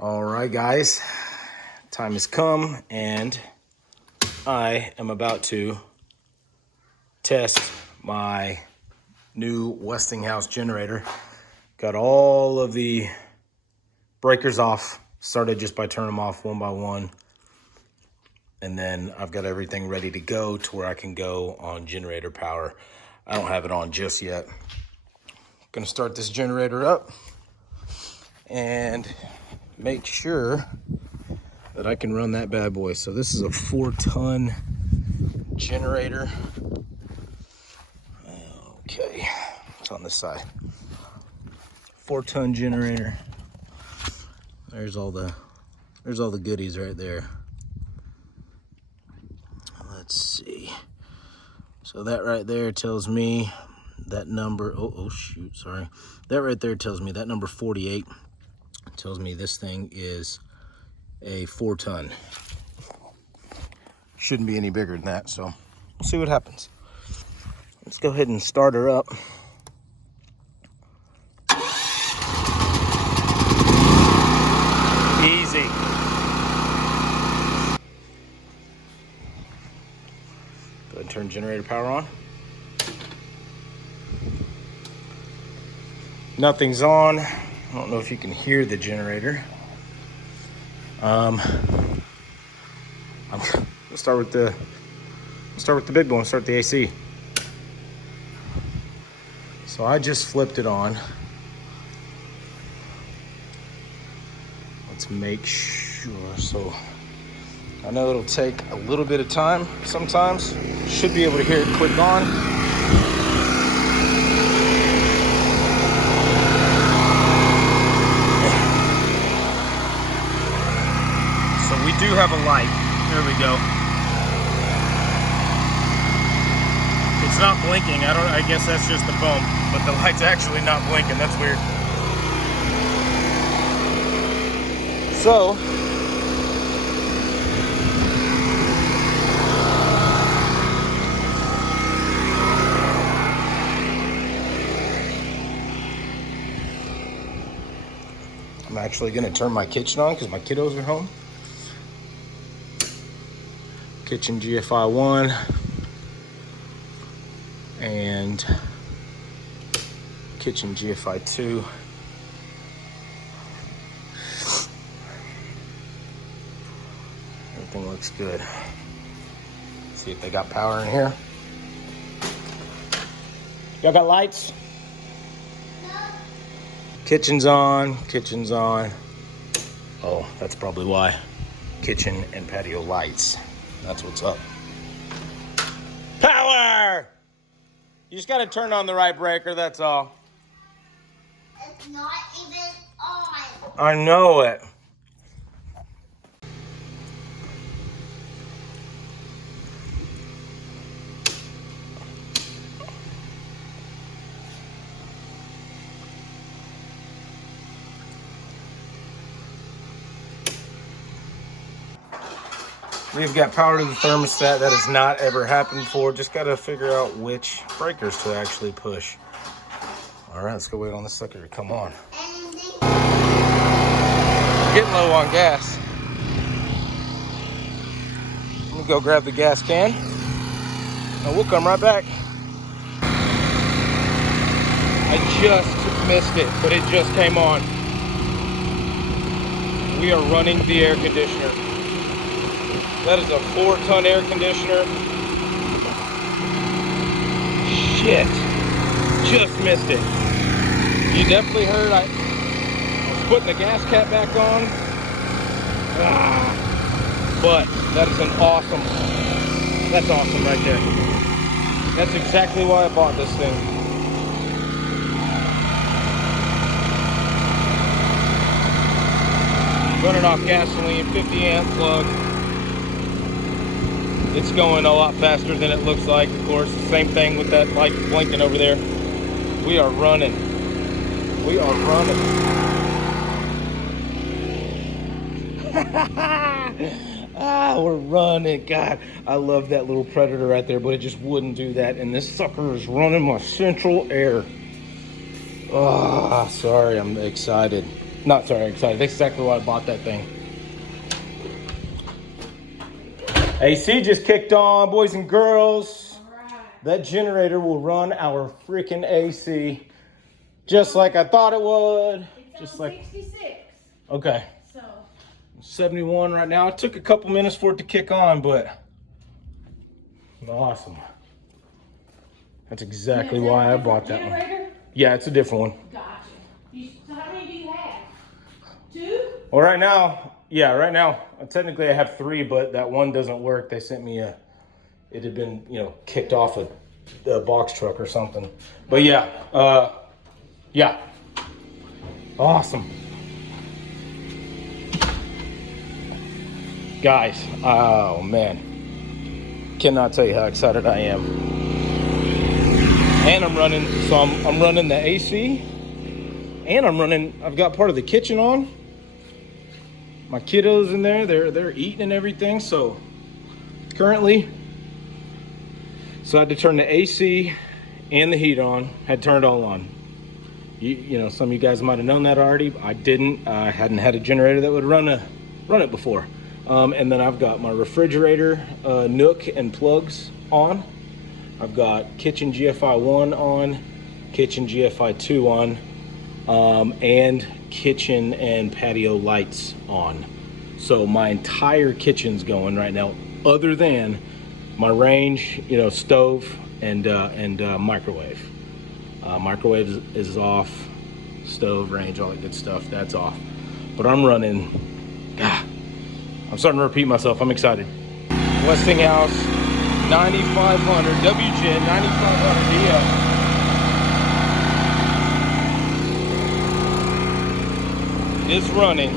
All right, guys, time has come and I am about to test my new Westinghouse generator. Got all of the breakers off, started just by turning them off one by one. And then I've got everything ready to go to where I can go on generator power. I don't have it on just yet. Gonna start this generator up and make sure that I can run that bad boy. So this is a 4-ton generator. Okay, it's on this side. 4-ton generator. There's all the goodies right there. Let's see. So that right there tells me that number. Oh shoot, sorry. That right there tells me that number 48 tells me this thing is a 4-ton. Shouldn't be any bigger than that, so we'll see what happens. Let's go ahead and start her up. Easy. Go ahead and turn generator power on. Nothing's on. I don't know if you can hear the generator. Let's start with the big one. Start the AC. So I just flipped it on. Let's make sure. So I know it'll take a little bit of time sometimes. Should be able to hear it click on. So we do have a light. There we go. It's not blinking. I guess that's just the foam, but the light's actually not blinking. That's weird. So I'm actually going to turn my kitchen on because my kiddos are home. Kitchen GFI 1 and kitchen GFI 2. Everything looks good. See if they got power in here. Y'all got lights? No. Kitchen's on, kitchen's on. Oh, that's probably why. Kitchen and patio lights. That's what's up. Power! You just gotta turn on the right breaker, that's all. It's not even on. I know it. We've got power to the thermostat. That has not ever happened before. Just got to figure out which breakers to actually push. All right, let's go wait on this sucker to come on. Getting low on gas. Let me go grab the gas can. And we'll come right back. I just missed it, but it just came on. We are running the air conditioner. That is a 4-ton air conditioner. Shit. Just missed it. You definitely heard I was putting the gas cap back on. But that is that's awesome right there. That's exactly why I bought this thing. Running off gasoline, 50 amp plug. It's going a lot faster than it looks like, of course. Same thing with that light blinking over there. We are running. We are running. We're running. God, I love that little Predator right there, but it just wouldn't do that. And this sucker is running my central air. Oh, sorry, I'm excited. Not sorry, excited. That's exactly why I bought that thing. AC just kicked on, boys and girls. All right. That generator will run our freaking AC just like I thought it would. It's Just on like 66. okay. So 71 right now. It took a couple minutes for it to kick on, but awesome. That's exactly why I bought that one. Generator? Yeah, it's a different one. Gotcha. So how many do you have? 2? Well, right now, technically I have 3, but that one doesn't work. They sent me it had been, kicked off a box truck or something. But yeah, awesome. Guys, oh man, cannot tell you how excited I am. And I'm running the AC, and I've got part of the kitchen on. My kiddos in there, they're eating and everything. So currently, I had to turn the AC and the heat on, had turned it all on. Some of you guys might have known that already. I didn't. I hadn't had a generator that would run it before. And then I've got my refrigerator nook and plugs on. I've got kitchen GFI 1 on, kitchen GFI 2 on, and kitchen and patio lights on. So my entire kitchen's going right now, other than my range, stove and microwave. Microwave is off, stove, range, all that good stuff, that's off. But I'm running, I'm starting to repeat myself, I'm excited. Westinghouse 9500 WGen 9500 DF is running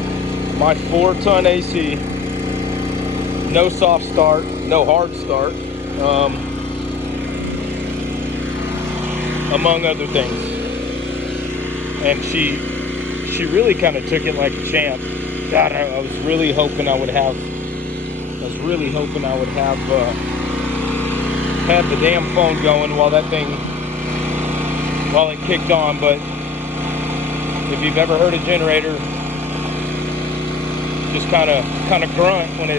my 4-ton AC. No soft start, no hard start, among other things. And she really kind of took it like a champ. God, I was really hoping I would have had the damn phone going while it kicked on. But if you've ever heard a generator just kind of grunt when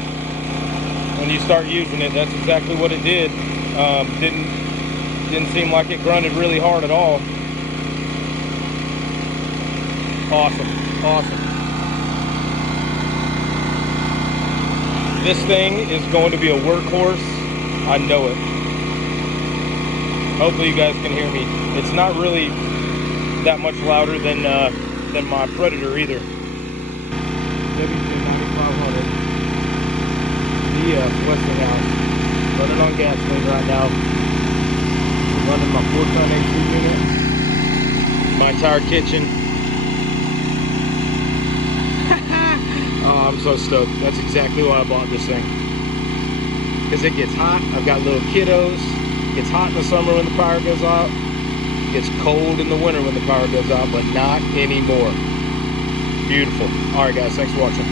you start using it, that's exactly what it did. Didn't seem like it grunted really hard at all. Awesome. This thing is going to be a workhorse. I know it. Hopefully you guys can hear me. It's not really that much louder than my Predator either. WGen9500 DF Westinghouse. Running on gasoline right now. Running my 4-ton AC unit. My entire kitchen. Oh, I'm so stoked. That's exactly why I bought this thing. Because it gets hot. I've got little kiddos. It gets hot in the summer when the power goes out. It gets cold in the winter when the power goes out, but not anymore. Beautiful. All right, guys. Thanks for watching.